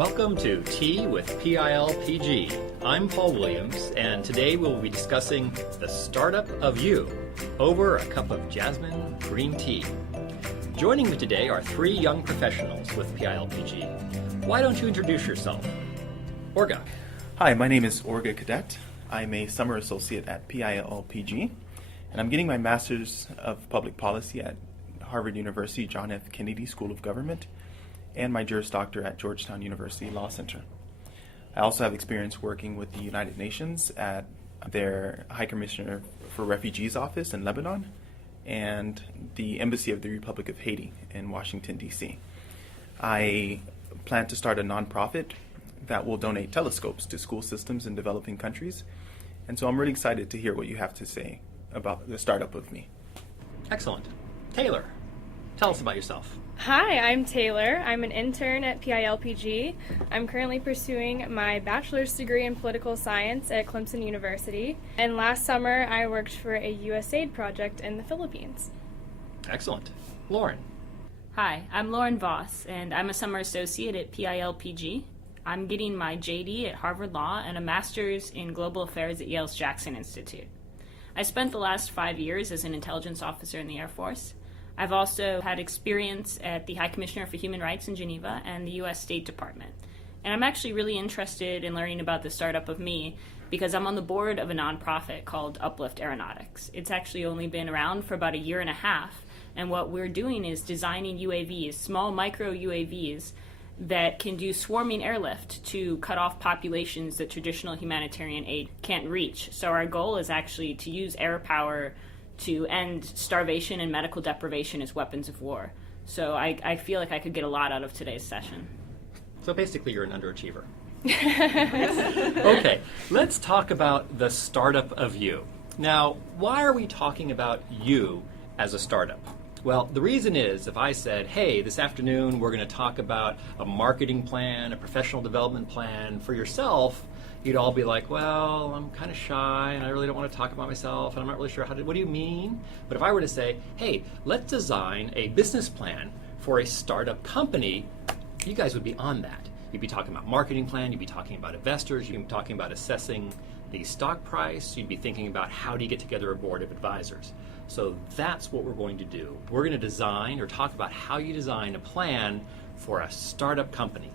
Welcome to Tea with PILPG. I'm Paul Williams, and today we'll be discussing the startup of you over a cup of jasmine green tea. Joining me today are three young professionals with PILPG. Why don't you introduce yourself? Orga. Hi, my name is Orga Cadet. I'm a summer associate at PILPG, and I'm getting my Master's of Public Policy at Harvard University John F. Kennedy School of Government, and my Juris Doctor at Georgetown University Law Center. I also have experience working with the United Nations at their High Commissioner for Refugees office in Lebanon and the Embassy of the Republic of Haiti in Washington, D.C. I plan to start a nonprofit that will donate telescopes to school systems in developing countries, and so I'm really excited to hear what you have to say about the startup of me. Excellent. Taylor, tell us about yourself. Hi, I'm Taylor. I'm an intern at PILPG. I'm currently pursuing my bachelor's degree in political science at Clemson University. And last summer, I worked for a USAID project in the Philippines. Excellent. Lauren. Hi, I'm Lauren Voss, and I'm a summer associate at PILPG. I'm getting my JD at Harvard Law and a master's in global affairs at Yale's Jackson Institute. I spent the last 5 years as an intelligence officer in the Air Force. I've also had experience at the High Commissioner for Human Rights in Geneva and the U.S. State Department. And I'm actually really interested in learning about the startup of me because I'm on the board of a nonprofit called Uplift Aeronautics. It's actually only been around for about a year and a half, and what we're doing is designing UAVs, small micro UAVs, that can do swarming airlift to cut off populations that traditional humanitarian aid can't reach. So our goal is actually to use air power to end starvation and medical deprivation as weapons of war. So I feel like I could get a lot out of today's session. So basically you're an underachiever. Okay, let's talk about the startup of you. Now, why are we talking about you as a startup? Well, the reason is if I said, hey, this afternoon we're going to talk about a marketing plan, a professional development plan for yourself, you'd all be like, well, I'm kind of shy and I really don't want to talk about myself and I'm not really sure what do you mean? But if I were to say, hey, let's design a business plan for a startup company, you guys would be on that. You'd be talking about marketing plan, you'd be talking about investors, you'd be talking about assessing the stock price, you'd be thinking about how do you get together a board of advisors. So that's what we're going to do. We're going to design or talk about how you design a plan for a startup company,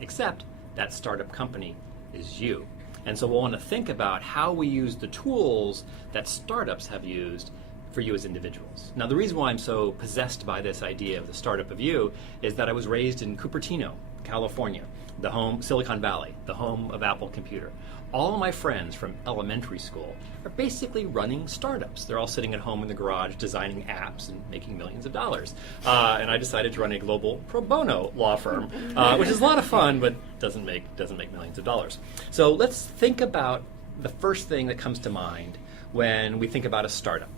except that startup company is you. And so we'll want to think about how we use the tools that startups have used for you as individuals. Now, the reason why I'm so possessed by this idea of the startup of you is that I was raised in Cupertino, California, the home, Silicon Valley, the home of Apple Computer. All of my friends from elementary school are basically running startups. They're all sitting at home in the garage designing apps and making millions of dollars. And I decided to run a global pro bono law firm, which is a lot of fun, but doesn't make millions of dollars. So let's think about the first thing that comes to mind when we think about a startup.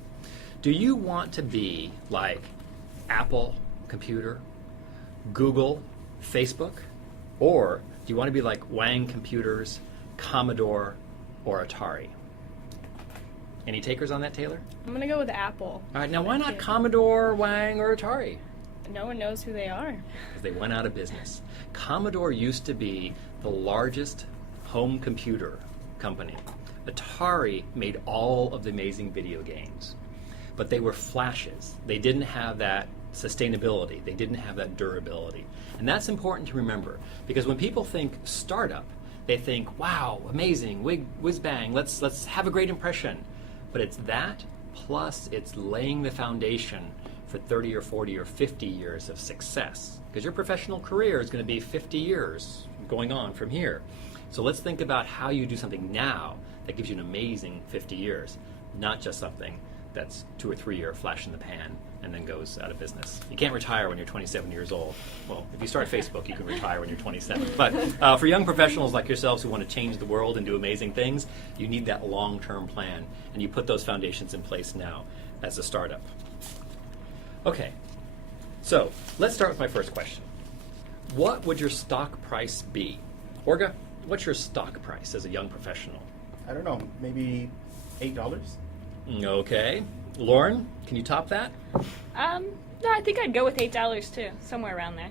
Do you want to be like Apple Computer, Google, Facebook? Or do you want to be like Wang Computers, Commodore, or Atari? Any takers on that, Taylor? I'm going to go with Apple. All right, now why not Commodore, Wang, or Atari? No one knows who they are. Because they went out of business. Commodore used to be the largest home computer company. Atari made all of the amazing video games. But they were flashes. They didn't have that sustainability. They didn't have that durability. And that's important to remember, because when people think startup, they think, wow, amazing, whiz bang, let's have a great impression. But it's that, plus it's laying the foundation for 30 or 40 or 50 years of success. Because your professional career is going to be 50 years going on from here. So let's think about how you do something now that gives you an amazing 50 years, not just something that's 2 or 3 year flash in the pan and then goes out of business. You can't retire when you're 27 years old. Well, if you start Facebook, you can retire when you're 27. But for young professionals like yourselves who want to change the world and do amazing things, you need that long-term plan, and you put those foundations in place now as a startup. Okay, so let's start with my first question. What would your stock price be? Orga, what's your stock price as a young professional? I don't know, maybe $8? Okay. Lauren, can you top that? No, I think I'd go with $8 too, somewhere around there.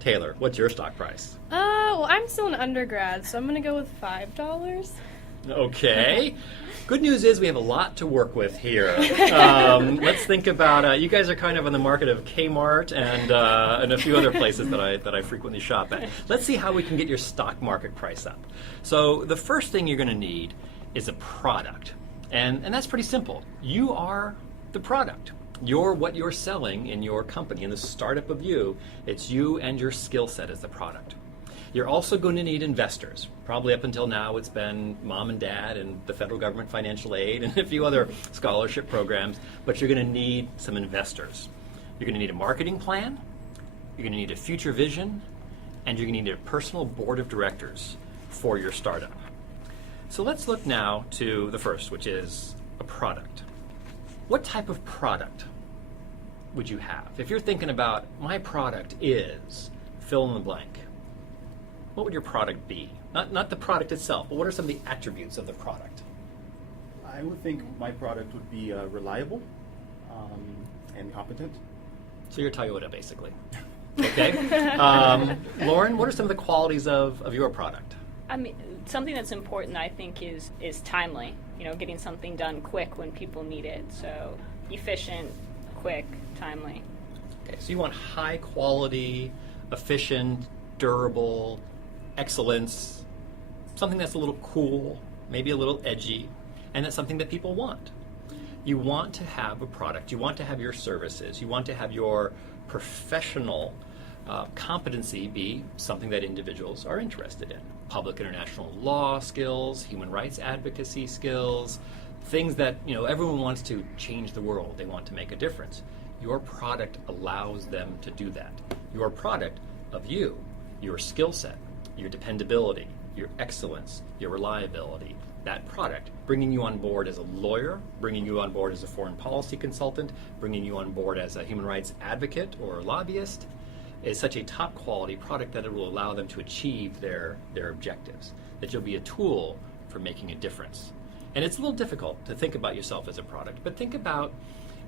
Taylor, what's your stock price? Well, I'm still an undergrad, so I'm going to go with $5. Okay. Good news is we have a lot to work with here. Let's think about, you guys are kind of on the market of Kmart and a few other places that I frequently shop at. Let's see how we can get your stock market price up. So the first thing you're going to need is a product. And that's pretty simple. You are the product. You're what you're selling in your company. In the startup of you, it's you and your skill set as the product. You're also going to need investors. Probably up until now it's been mom and dad and the federal government financial aid and a few other scholarship programs, but you're going to need some investors. You're going to need a marketing plan, you're going to need a future vision, and you're going to need a personal board of directors for your startup. So let's look now to the first, which is a product. What type of product would you have? If you're thinking about, my product is fill in the blank, what would your product be? Not the product itself, but what are some of the attributes of the product? I would think my product would be reliable and competent. So you're Toyota, basically. Okay. Lauren, what are some of the qualities of your product? I mean, something that's important, I think, is timely. Getting something done quick when people need it. So efficient, quick, timely. Okay, so you want high quality, efficient, durable, excellence, something that's a little cool, maybe a little edgy, and that's something that people want. You want to have a product, you want to have your services, you want to have your professional competency be something that individuals are interested in. Public international law skills, human rights advocacy skills, things that everyone wants to change the world, they want to make a difference. Your product allows them to do that. Your product of you, your skill set, your dependability, your excellence, your reliability, that product, bringing you on board as a lawyer, bringing you on board as a foreign policy consultant, bringing you on board as a human rights advocate or lobbyist, is such a top quality product that it will allow them to achieve their objectives, that you'll be a tool for making a difference. And it's a little difficult to think about yourself as a product, but think about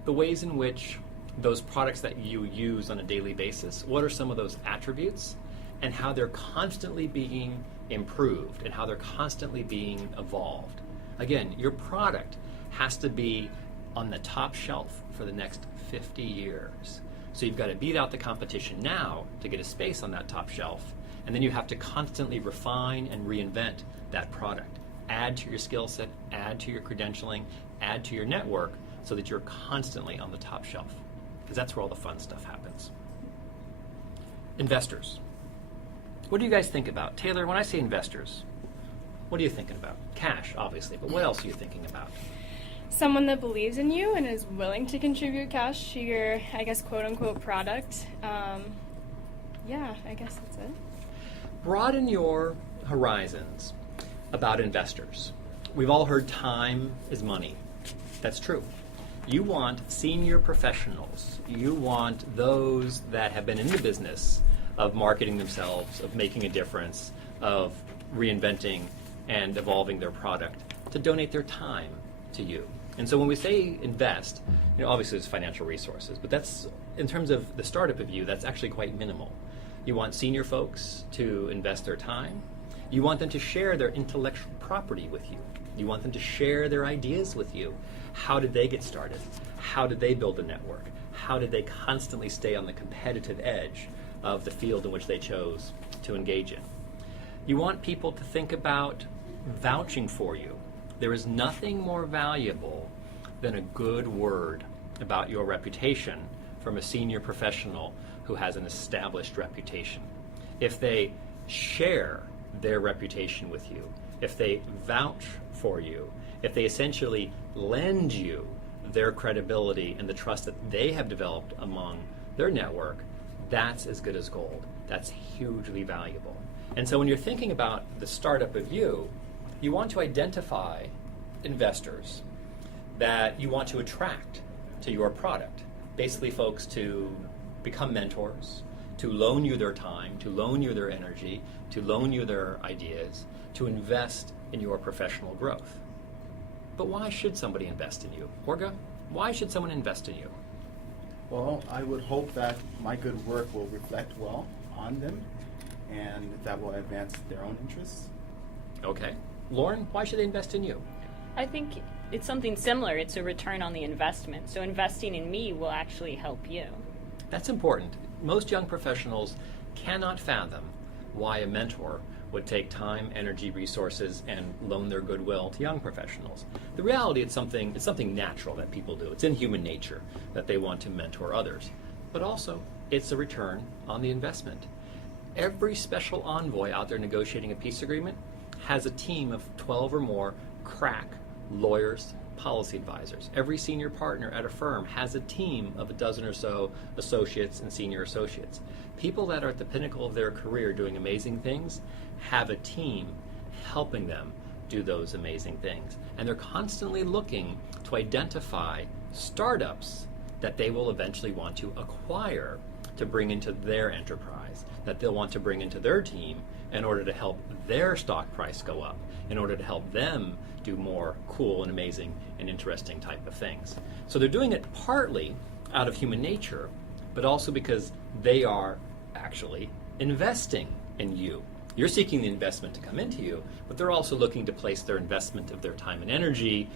the ways in which those products that you use on a daily basis, what are some of those attributes, and how they're constantly being improved and how they're constantly being evolved. Again, your product has to be on the top shelf for the next 50 years. So you've got to beat out the competition now to get a space on that top shelf, and then you have to constantly refine and reinvent that product. Add to your skill set, add to your credentialing, add to your network so that you're constantly on the top shelf, because that's where all the fun stuff happens. Investors. What do you guys think about? Taylor, when I say investors, what are you thinking about? Cash, obviously, but what else are you thinking about? Someone that believes in you and is willing to contribute cash to your, I guess, quote-unquote product. Yeah, I guess that's it. Broaden your horizons about investors. We've all heard time is money. That's true. You want senior professionals. You want those that have been in the business of marketing themselves, of making a difference, of reinventing and evolving their product, to donate their time to you. And so when we say invest, obviously there's financial resources, but that's, in terms of the startup of you, that's actually quite minimal. You want senior folks to invest their time. You want them to share their intellectual property with you. You want them to share their ideas with you. How did they get started? How did they build a network? How did they constantly stay on the competitive edge of the field in which they chose to engage in? You want people to think about vouching for you. There is nothing more valuable than a good word about your reputation from a senior professional who has an established reputation. If they share their reputation with you, if they vouch for you, if they essentially lend you their credibility and the trust that they have developed among their network, that's as good as gold. That's hugely valuable. And so when you're thinking about the startup of you, you want to identify investors that you want to attract to your product. Basically folks to become mentors, to loan you their time, to loan you their energy, to loan you their ideas, to invest in your professional growth. But why should somebody invest in you? Orga, why should someone invest in you? Well, I would hope that my good work will reflect well on them, and that will advance their own interests. Okay. Lauren, why should they invest in you? I think it's something similar. It's a return on the investment. So investing in me will actually help you. That's important. Most young professionals cannot fathom why a mentor would take time, energy, resources, and loan their goodwill to young professionals. The reality, it's something natural that people do. It's in human nature that they want to mentor others. But also, it's a return on the investment. Every special envoy out there negotiating a peace agreement has a team of 12 or more crack lawyers, policy advisors. Every senior partner at a firm has a team of a dozen or so associates and senior associates. People that are at the pinnacle of their career doing amazing things have a team helping them do those amazing things. And they're constantly looking to identify startups that they will eventually want to acquire to bring into their enterprise, that they'll want to bring into their team in order to help their stock price go up, in order to help them do more cool and amazing and interesting type of things. So they're doing it partly out of human nature, but also because they are actually investing in you. You're seeking the investment to come into you, but they're also looking to place their investment of their time and energy,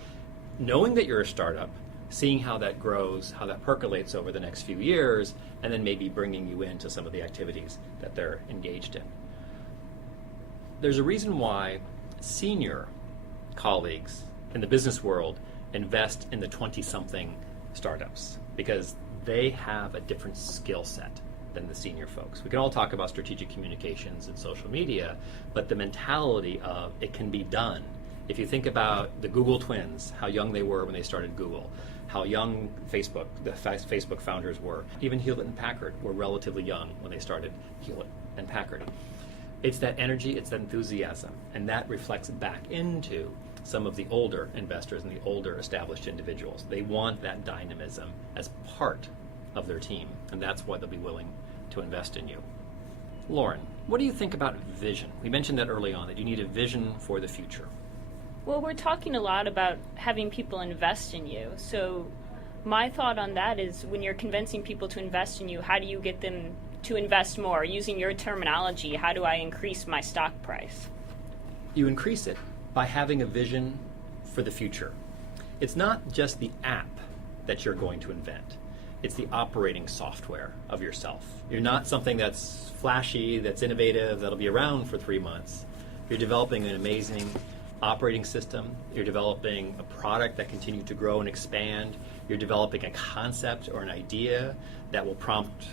knowing that you're a startup, seeing how that grows, how that percolates over the next few years, and then maybe bringing you into some of the activities that they're engaged in. There's a reason why senior colleagues in the business world invest in the 20-something startups, because they have a different skill set than the senior folks. We can all talk about strategic communications and social media, but the mentality of it can be done. If you think about the Google twins, how young they were when they started Google, how young Facebook, the Facebook founders were, even Hewlett and Packard were relatively young when they started Hewlett and Packard. It's that energy, it's that enthusiasm, and that reflects back into some of the older investors and the older established individuals. They want that dynamism as part of their team, and that's why they'll be willing to invest in you. Lauren, what do you think about vision? We mentioned that early on, that you need a vision for the future. Well, we're talking a lot about having people invest in you. So my thought on that is, when you're convincing people to invest in you, how do you get them to invest more? Using your terminology, how do I increase my stock price? You increase it by having a vision for the future. It's not just the app that you're going to invent. It's the operating software of yourself. You're not something that's flashy, that's innovative, that'll be around for 3 months. You're developing an amazing operating system. You're developing a product that continues to grow and expand. You're developing a concept or an idea that will prompt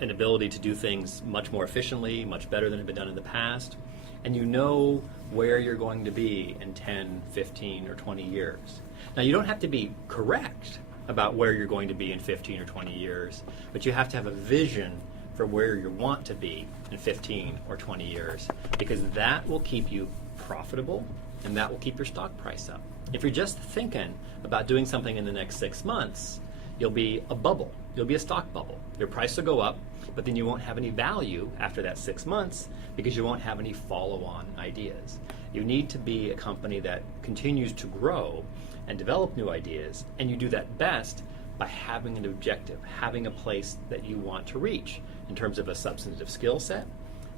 an ability to do things much more efficiently, much better than had been done in the past. And you know where you're going to be in 10, 15, or 20 years. Now, you don't have to be correct about where you're going to be in 15 or 20 years, but you have to have a vision for where you want to be in 15 or 20 years, because that will keep you profitable and that will keep your stock price up. If you're just thinking about doing something in the next 6 months, you'll be a bubble. You'll be a stock bubble. Your price will go up, but then you won't have any value after that 6 months because you won't have any follow-on ideas. You need to be a company that continues to grow and develop new ideas, and you do that best by having an objective, having a place that you want to reach in terms of a substantive skill set,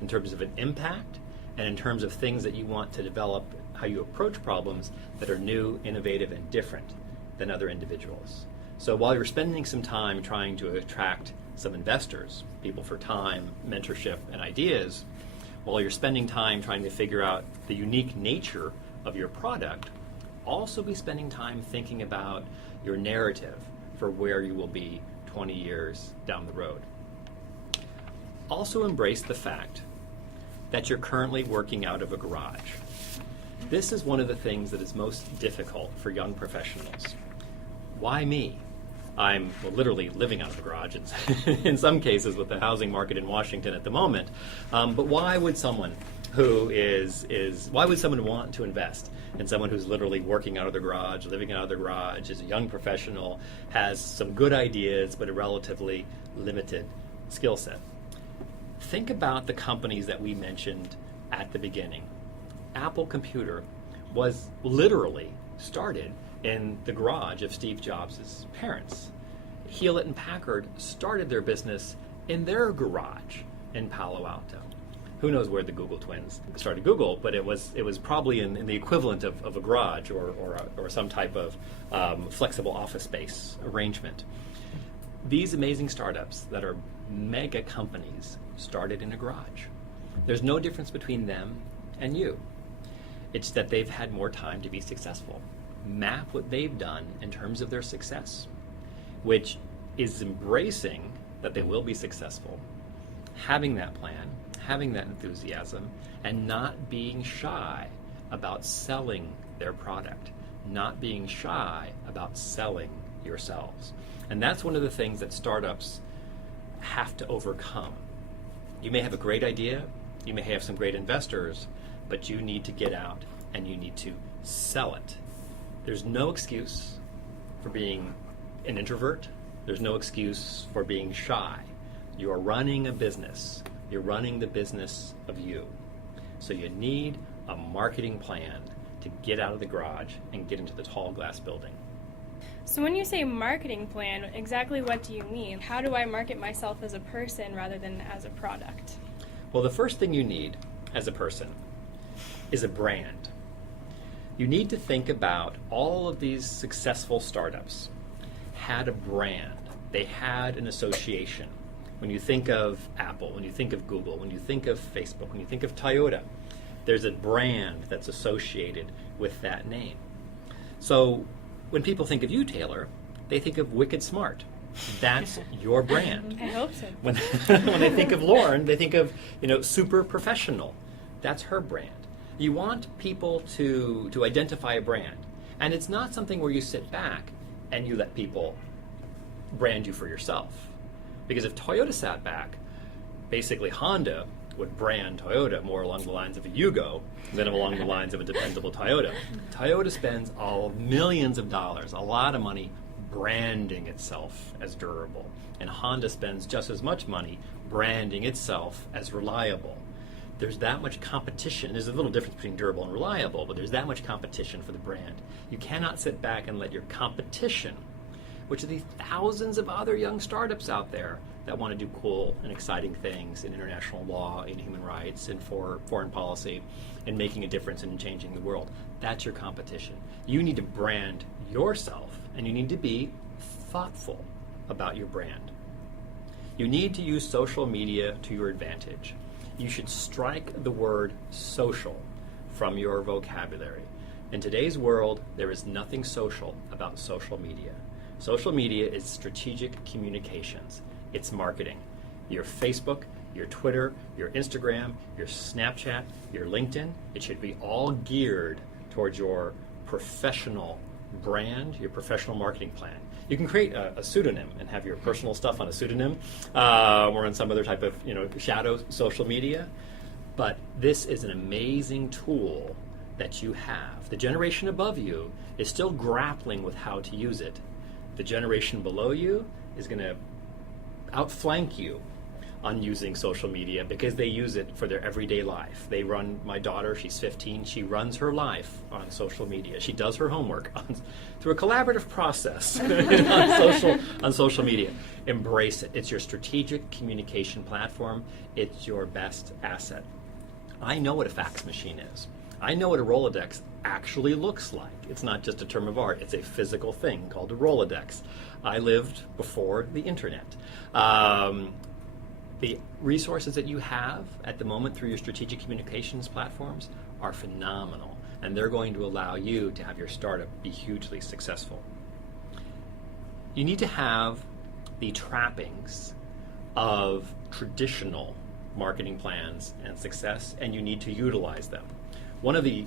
in terms of an impact, and in terms of things that you want to develop, how you approach problems that are new, innovative, and different than other individuals. So while you're spending some time trying to attract some investors, people for time, mentorship, and ideas, while you're spending time trying to figure out the unique nature of your product, also be spending time thinking about your narrative for where you will be 20 years down the road. Also embrace the fact that you're currently working out of a garage. This is one of the things that is most difficult for young professionals. Why me? I'm literally living out of a garage in some cases with the housing market in Washington at the moment. But why would someone why would someone want to invest in someone who's literally working out of their garage, living out of their garage, is a young professional, has some good ideas but a relatively limited skill set? Think about the companies that we mentioned at the beginning. Apple Computer was literally started in the garage of Steve Jobs' parents. Hewlett and Packard started their business in their garage in Palo Alto. Who knows where the Google twins started Google, but it was probably in the equivalent of a garage or some type of flexible office space arrangement. These amazing startups that are mega companies started in a garage. There's no difference between them and you. It's that they've had more time to be successful. Map what they've done in terms of their success, which is embracing that they will be successful, having that plan, having that enthusiasm, and not being shy about selling their product, not being shy about selling yourselves. And that's one of the things that startups have to overcome. You may have a great idea, you may have some great investors, but you need to get out and you need to sell it. There's no excuse for being an introvert. There's no excuse for being shy. You are running a business. You're running the business of you. So you need a marketing plan to get out of the garage and get into the tall glass building. So when you say marketing plan, exactly what do you mean? How do I market myself as a person rather than as a product? Well, the first thing you need as a person is a brand. You need to think about all of these successful startups had a brand. They had an association. When you think of Apple, when you think of Google, when you think of Facebook, when you think of Toyota, there's a brand that's associated with that name. So when people think of you, Taylor, they think of Wicked Smart. That's your brand. I hope so. When they think of Lauren, they think of, super professional. That's her brand. You want people to identify a brand. And it's not something where you sit back and you let people brand you for yourself. Because if Toyota sat back, basically Honda would brand Toyota more along the lines of a Yugo than along the lines of a dependable Toyota. Toyota spends millions of dollars, a lot of money, branding itself as durable. And Honda spends just as much money branding itself as reliable. There's that much competition. There's a little difference between durable and reliable, but there's that much competition for the brand. You cannot sit back and let your competition, which are the thousands of other young startups out there that want to do cool and exciting things in international law, in human rights, in foreign policy, and making a difference in changing the world. That's your competition. You need to brand yourself, and you need to be thoughtful about your brand. You need to use social media to your advantage. You should strike the word social from your vocabulary. In today's world, there is nothing social about social media. Social media is strategic communications. It's marketing. Your Facebook, your Twitter, your Instagram, your Snapchat, your LinkedIn, it should be all geared towards your professional brand, your professional marketing plan. You can create a pseudonym and have your personal stuff on a pseudonym or on some other type of shadow social media. But this is an amazing tool that you have. The generation above you is still grappling with how to use it. The generation below you is going to outflank you on using social media because they use it for their everyday life. My daughter, she's 15, she runs her life on social media. She does her homework through a collaborative process on social media. Embrace it. It's your strategic communication platform. It's your best asset. I know what a fax machine is. I know what a Rolodex actually looks like. It's not just a term of art. It's a physical thing called a Rolodex. I lived before the internet. The resources that you have at the moment through your strategic communications platforms are phenomenal, and they're going to allow you to have your startup be hugely successful. You need to have the trappings of traditional marketing plans and success, and you need to utilize them. One of the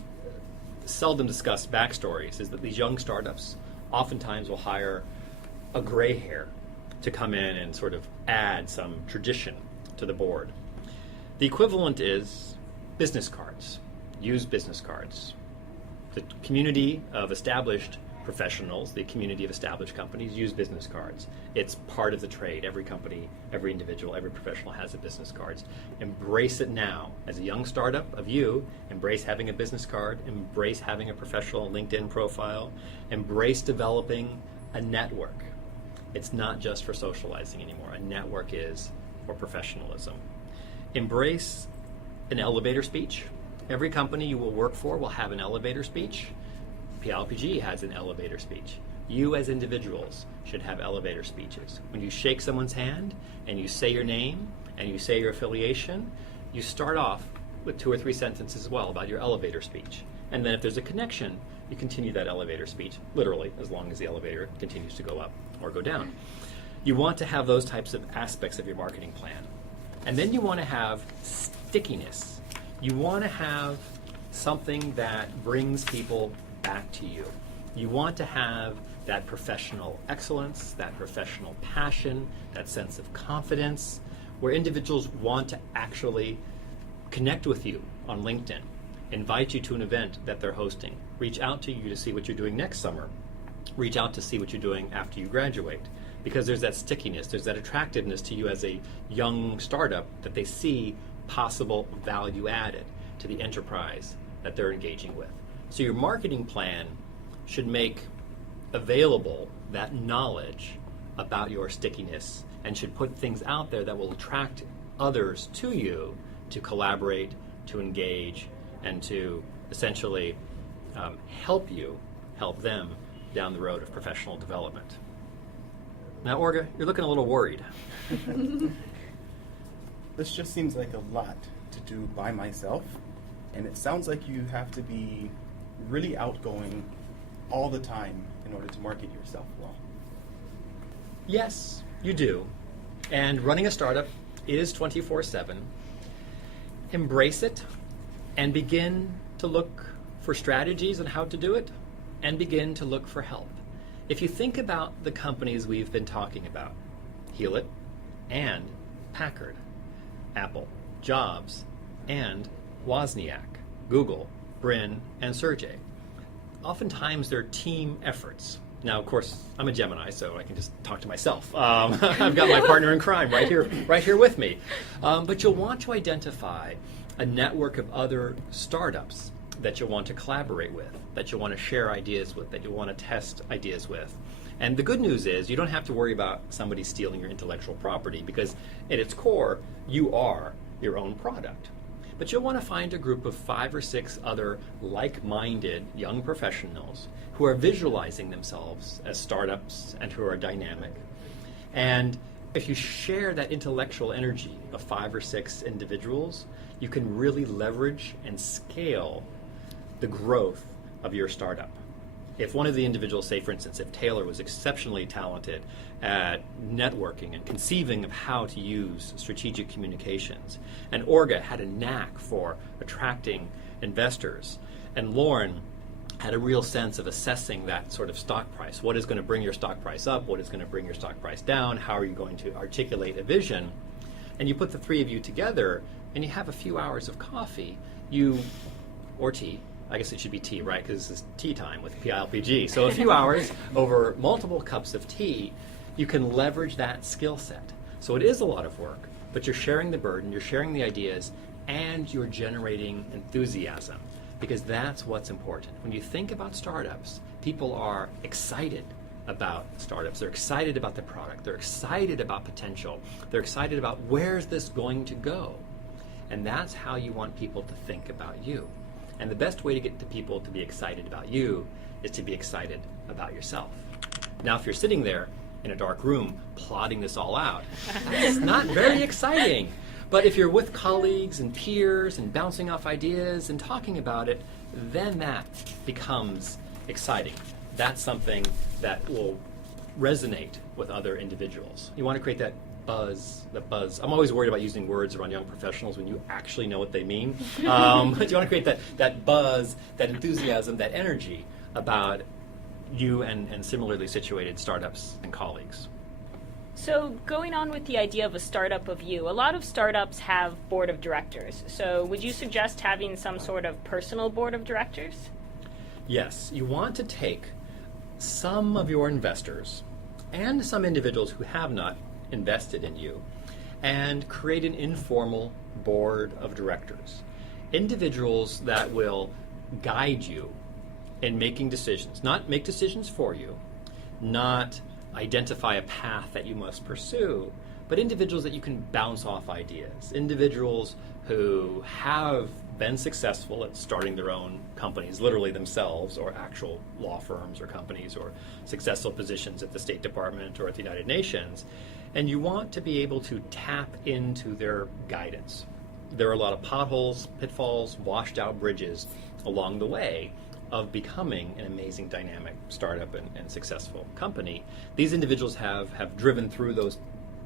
seldom discussed backstories is that these young startups oftentimes will hire a gray hair to come in and sort of add some tradition to the board. The equivalent is business cards. Use business cards. The community of established professionals, the community of established companies use business cards. It's part of the trade. Every company, every individual, every professional has a business card. Embrace it now. As a young startup of you, embrace having a business card, embrace having a professional LinkedIn profile, embrace developing a network. It's not just for socializing anymore. A network is for professionalism. Embrace an elevator speech. Every company you will work for will have an elevator speech. PILPG has an elevator speech. You as individuals should have elevator speeches. When you shake someone's hand and you say your name and you say your affiliation, you start off with 2 or 3 sentences as well about your elevator speech. And then if there's a connection, you continue that elevator speech, literally, as long as the elevator continues to go up or go down. You want to have those types of aspects of your marketing plan. And then you want to have stickiness. You want to have something that brings people back to you. You want to have that professional excellence, that professional passion, that sense of confidence, where individuals want to actually connect with you on LinkedIn, invite you to an event that they're hosting, reach out to you to see what you're doing next summer, reach out to see what you're doing after you graduate. Because there's that stickiness, there's that attractiveness to you as a young startup that they see possible value added to the enterprise that they're engaging with. So your marketing plan should make available that knowledge about your stickiness and should put things out there that will attract others to you to collaborate, to engage, and to essentially help them down the road of professional development. Now, Orga, you're looking a little worried. This just seems like a lot to do by myself, and it sounds like you have to be really outgoing all the time in order to market yourself well. Yes, you do. And running a startup is 24/7. Embrace it and begin to look for strategies on how to do it and begin to look for help. If you think about the companies we've been talking about, Hewlett and Packard, Apple, Jobs, and Wozniak, Google, Brin, and Sergey, oftentimes they're team efforts. Now, of course, I'm a Gemini, so I can just talk to myself. I've got my partner in crime right here with me. But you'll want to identify a network of other startups that you'll want to collaborate with, that you'll want to share ideas with, that you'll want to test ideas with. And the good news is you don't have to worry about somebody stealing your intellectual property because at its core, you are your own product. But you'll want to find a group of 5 or 6 other like-minded young professionals who are visualizing themselves as startups and who are dynamic. And if you share that intellectual energy of 5 or 6 individuals, you can really leverage and scale the growth of your startup. If one of the individuals, say for instance, if Taylor was exceptionally talented at networking and conceiving of how to use strategic communications, and Orga had a knack for attracting investors, and Lauren had a real sense of assessing that sort of stock price. What is going to bring your stock price up? What is going to bring your stock price down? How are you going to articulate a vision? And you put the 3 of you together and you have a few hours of coffee, or tea. I guess it should be tea, right? Because this is tea time with PILPG. So a few hours over multiple cups of tea, you can leverage that skill set. So it is a lot of work, but you're sharing the burden, you're sharing the ideas, and you're generating enthusiasm, because that's what's important. When you think about startups, people are excited about startups. They're excited about the product. They're excited about potential. They're excited about where's this going to go. And that's how you want people to think about you. And the best way to get the people to be excited about you is to be excited about yourself. Now, if you're sitting there in a dark room plotting this all out, that's not very exciting. But if you're with colleagues and peers and bouncing off ideas and talking about it, then that becomes exciting. That's something that will resonate with other individuals. You want to create that buzz. I'm always worried about using words around young professionals when you actually know what they mean. But you want to create that buzz, that enthusiasm, that energy about you and similarly situated startups and colleagues. So going on with the idea of a startup of you, a lot of startups have board of directors. So would you suggest having some sort of personal board of directors? Yes, you want to take some of your investors and some individuals who have not invested in you and create an informal board of directors. Individuals that will guide you in making decisions, not make decisions for you, not identify a path that you must pursue, but individuals that you can bounce off ideas, individuals who have been successful at starting their own companies, literally themselves, or actual law firms or companies, or successful positions at the State Department or at the United Nations, and you want to be able to tap into their guidance. There are a lot of potholes, pitfalls, washed out bridges along the way of becoming an amazing, dynamic startup and successful company. These individuals have driven through those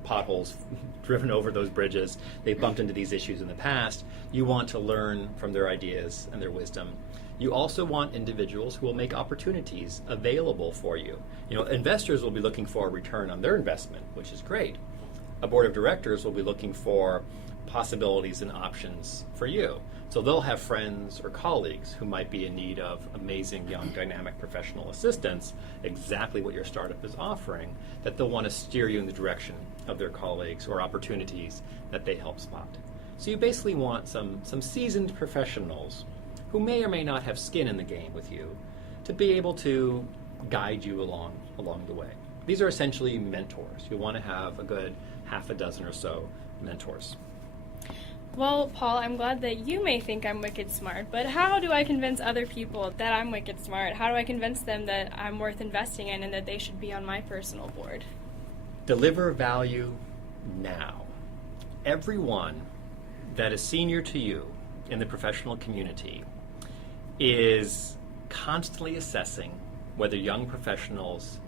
potholes, driven over those bridges. They've bumped into these issues in the past. You want to learn from their ideas and their wisdom. You also want individuals who will make opportunities available for you. Investors will be looking for a return on their investment, which is great. A board of directors will be looking for possibilities and options for you. So they'll have friends or colleagues who might be in need of amazing, young, dynamic professional assistance, exactly what your startup is offering, that they'll want to steer you in the direction of their colleagues or opportunities that they help spot. So you basically want some seasoned professionals who may or may not have skin in the game with you to be able to guide you along the way. These are essentially mentors. You want to have a good half a dozen or so mentors. Well, Paul, I'm glad that you may think I'm wicked smart, but how do I convince other people that I'm wicked smart? How do I convince them that I'm worth investing in and that they should be on my personal board? Deliver value now. Everyone that is senior to you in the professional community is constantly assessing whether young professionals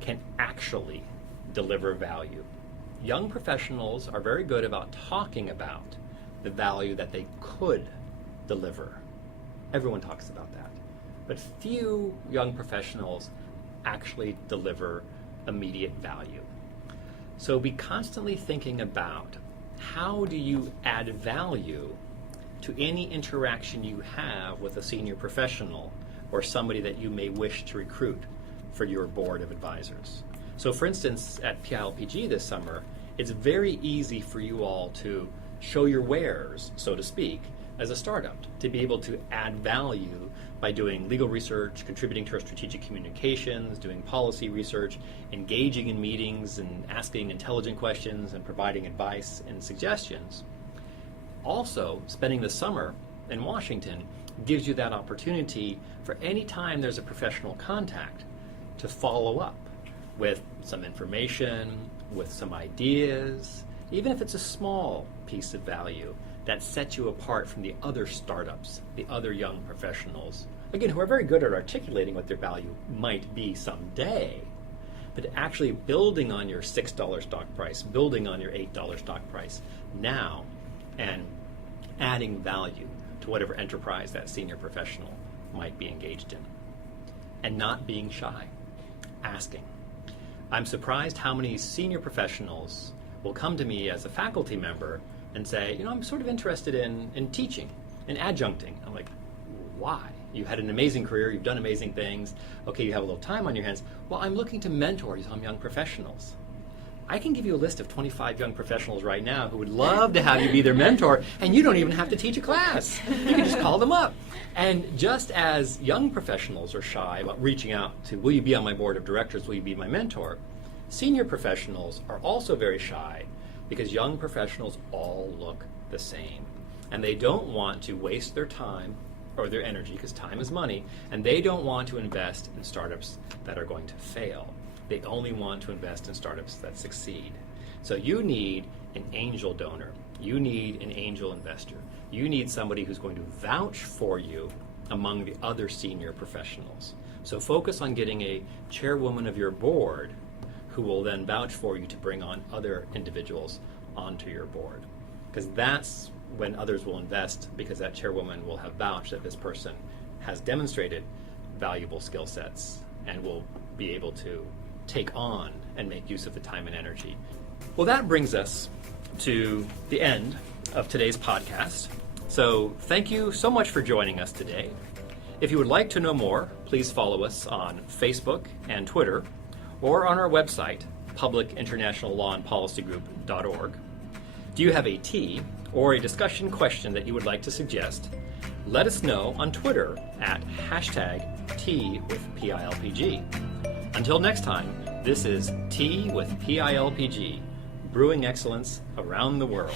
can actually deliver value. Young professionals are very good about talking about the value that they could deliver. Everyone talks about that. But few young professionals actually deliver immediate value. So be constantly thinking about how do you add value to any interaction you have with a senior professional or somebody that you may wish to recruit for your board of advisors. So for instance, at PILPG this summer, it's very easy for you all to show your wares, so to speak, as a startup, to be able to add value by doing legal research, contributing to our strategic communications, doing policy research, engaging in meetings and asking intelligent questions and providing advice and suggestions. Also, spending the summer in Washington gives you that opportunity for any time there's a professional contact to follow up with some information, with some ideas, even if it's a small piece of value that sets you apart from the other startups, the other young professionals, again, who are very good at articulating what their value might be someday, but actually building on your $6 stock price, building on your $8 stock price now, and adding value to whatever enterprise that senior professional might be engaged in. And not being shy, asking. I'm surprised how many senior professionals will come to me as a faculty member and say, I'm sort of interested in teaching, in adjuncting. I'm like, why? You had an amazing career, you've done amazing things. Okay, you have a little time on your hands. Well, I'm looking to mentor some young professionals. I can give you a list of 25 young professionals right now who would love to have you be their mentor, and you don't even have to teach a class. You can just call them up. And just as young professionals are shy about reaching out to, will you be on my board of directors, will you be my mentor? Senior professionals are also very shy because young professionals all look the same. And they don't want to waste their time or their energy, because time is money, and they don't want to invest in startups that are going to fail. They only want to invest in startups that succeed. So you need an angel donor. You need an angel investor. You need somebody who's going to vouch for you among the other senior professionals. So focus on getting a chairwoman of your board who will then vouch for you to bring on other individuals onto your board. Because that's when others will invest, because that chairwoman will have vouched that this person has demonstrated valuable skill sets and will be able to take on and make use of the time and energy. Well, that brings us to the end of today's podcast. So thank you so much for joining us today. If you would like to know more, please follow us on Facebook and Twitter, or on our website, publicinternationallawandpolicygroup.org. Do you have a tea or a discussion question that you would like to suggest? Let us know on Twitter at #TeaWithPILPG. Until next time, this is Tea with PILPG. brewing excellence around the world.